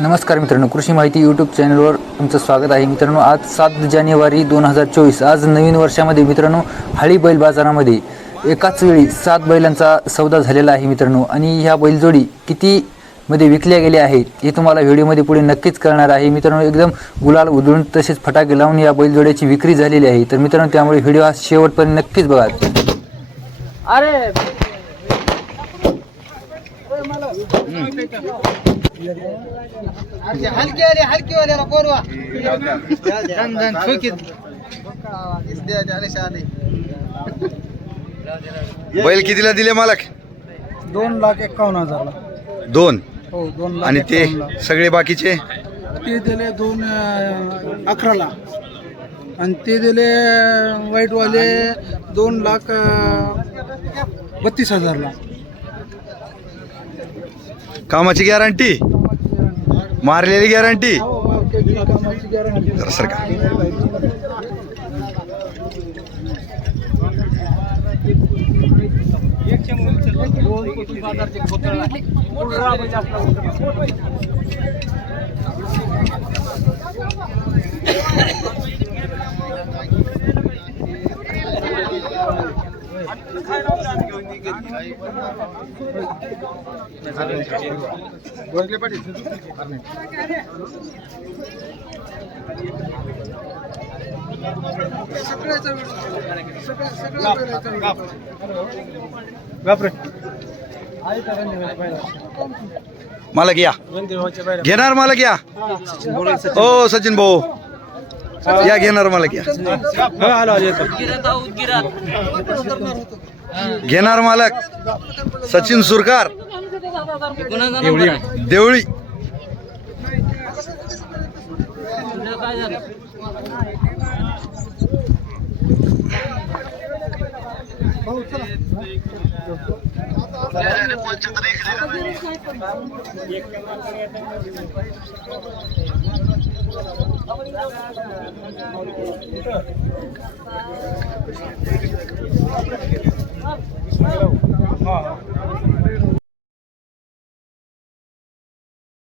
नमस्कार मित्रांनो कृषी माहिती यूट्यूब चॅनलवर तुमचं स्वागत आहे. मित्रांनो आज सात जानेवारी दोन हजार चोवीस आज नवीन वर्षामध्ये मित्रांनो हाळी बैल बाजारामध्ये एकाच वेळी सात बैलांचा सौदा झालेला आहे मित्रांनो. आणि ह्या बैलजोडी किती मध्ये विकल्या गेल्या आहेत हे तुम्हाला व्हिडिओमध्ये पुढे नक्कीच करणार आहे. मित्रांनो एकदम गुलाल उधळून तसेच फटाके लावून या बैलजोड्याची विक्री झालेली आहे. तर मित्रांनो त्यामुळे व्हिडिओ हा शेवटपर्यंत नक्कीच बघा. अरे हलकी आली हलकी वाल्याला कोरवा धन धन ठोकीत बैल कितीला दिले मालक? दोन लाख एक्कावन्न हजारला. दोन? हो दोन लाख आणि ते. सगळे बाकीचे? ते दिले दोन अकराला. आणि ते दिले वाईटवाले दोन लाख बत्तीस हजारला. कामाची गॅरंटी? मारलेली गॅरंटी? हो, कामाची guarantee. जरा सरका मालक या. घेणार मालक या? हो सचिन भाऊ. या घेणार मला घ्या. घेणार मालक सचिन सुरकार. देवळी. पंचत्र હા